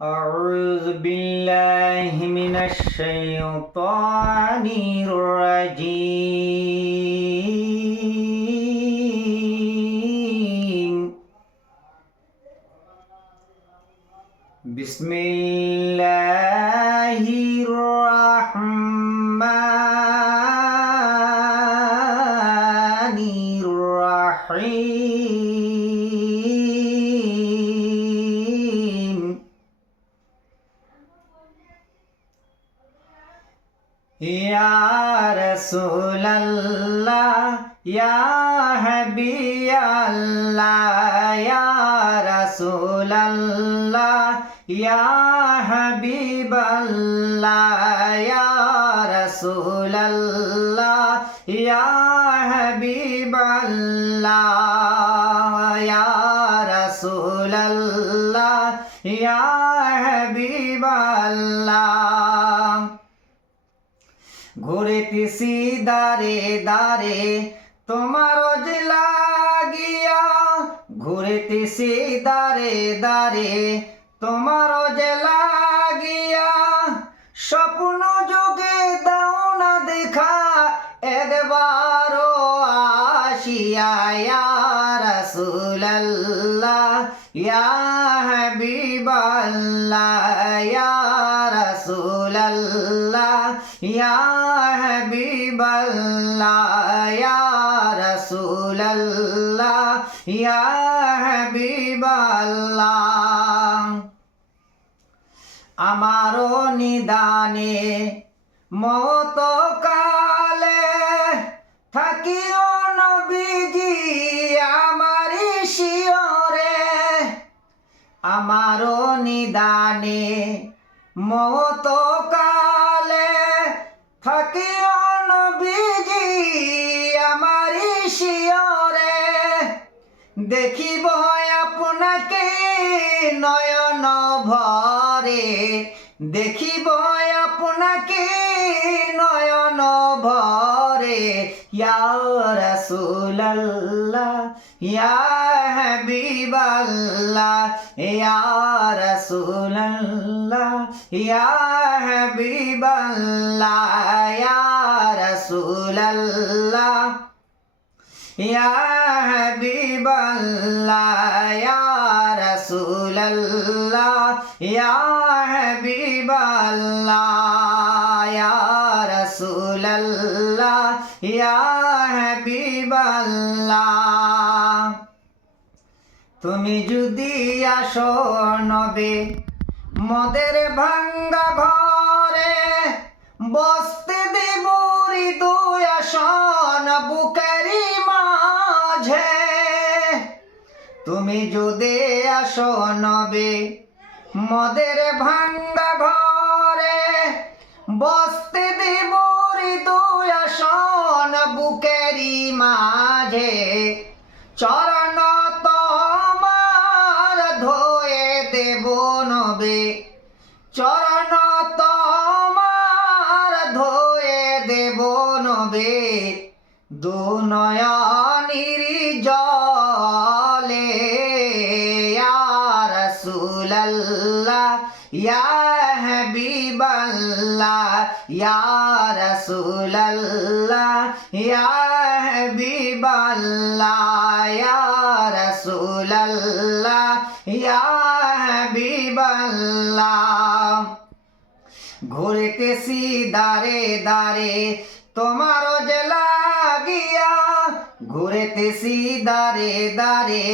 أعوذ بالله من الشيطان الرجيم بسم الله الرحمن الرحيم या रसूल अल्लाह या हबी अल्लाह या रसूल अल्लाह या हबीब अल्लाह या रसूल अल्लाह या हबीब अल्लाह या रसूल अल्लाह या हबीब अल्लाह ঘুরেতেছি দারে দারে তোমার যে লাগিয়া ঘুরেতেছি দারে দারে তোমার যে লাগিয়া স্বপ্ন যোগে দাও না দেখা একবারও আসিয়া ইয়া রাসূলুল্লাহ ইয়া হাবিবাল্লাহ ইয়া রাসূলুল্লাহ ইয়া হাবিবাল্লাহ ইয়া রাসূলুল্লাহ ইয়া হাবিবাল্লাহ আমারও নিদানে মত কালে থাকিও নবীজি আমারি শিয়রে আমারও নিদানে মত কালে থাকিও নবীজি আমারি শিয়রে দেখিব আপনাকে নয়ন ভরে দেখিব আপনাকে নয়ন ভরে ইয়া রাসূলুল্লাহ ইয়া হাবিবাল্লাহ ইয়া রাসূলুল্লাহ ইয়া হাবিবাল্লাহ ইয়া রাসূলুল্লাহ ইয়া হাবিবাল্লাহ ইয়া রাসূলুল্লাহ ইয়া হাবিবাল্লাহ ইয়া রাসূলুল্লাহ ইয়া হাবিবাল্লাহ তুমি যদি আসো নবে মদের ভাঙ্গা ঘরে বসতে দেব হৃদয় আসন বুকেরি মাঝে তুমি যদি আসো নবে মদের ভাঙ্গা ঘরে বসতে দেব হৃদয় আসন বুকেরি মাঝে চরণ তোমার ধোয়ে দেব নবে চরণ তোমার ধোয়ে দেব নবে দু নয়নির জলে ইয়া রাসূলুল্লাহ ইয়া হাবিবাল্লাহ ইয়া রাসূলুল্লাহ ইয়া হাবিবাল্লাহ ইয়া রাসূলুল্লাহ ইয়া হাবিবাল্লাহ ঘুরতেছি দারে দারে তোমার যে লাগিয়া ঘুরতেছি দারে দারে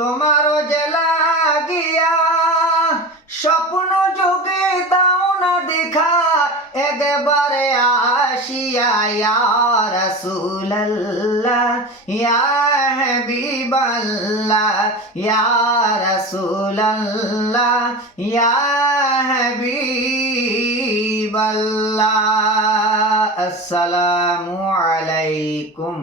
তোমার যে লাগিয়া স্বপ্ন যোগে দাও না দেখা একবারে আসিয়া ইয়া রাসূলুল্লাহ ইয়া হাবিবাল্লাহ ইয়া রাসূলুল্লাহ ইয়া হাবিবাল্লাহ আসসালামু আলাইকুম।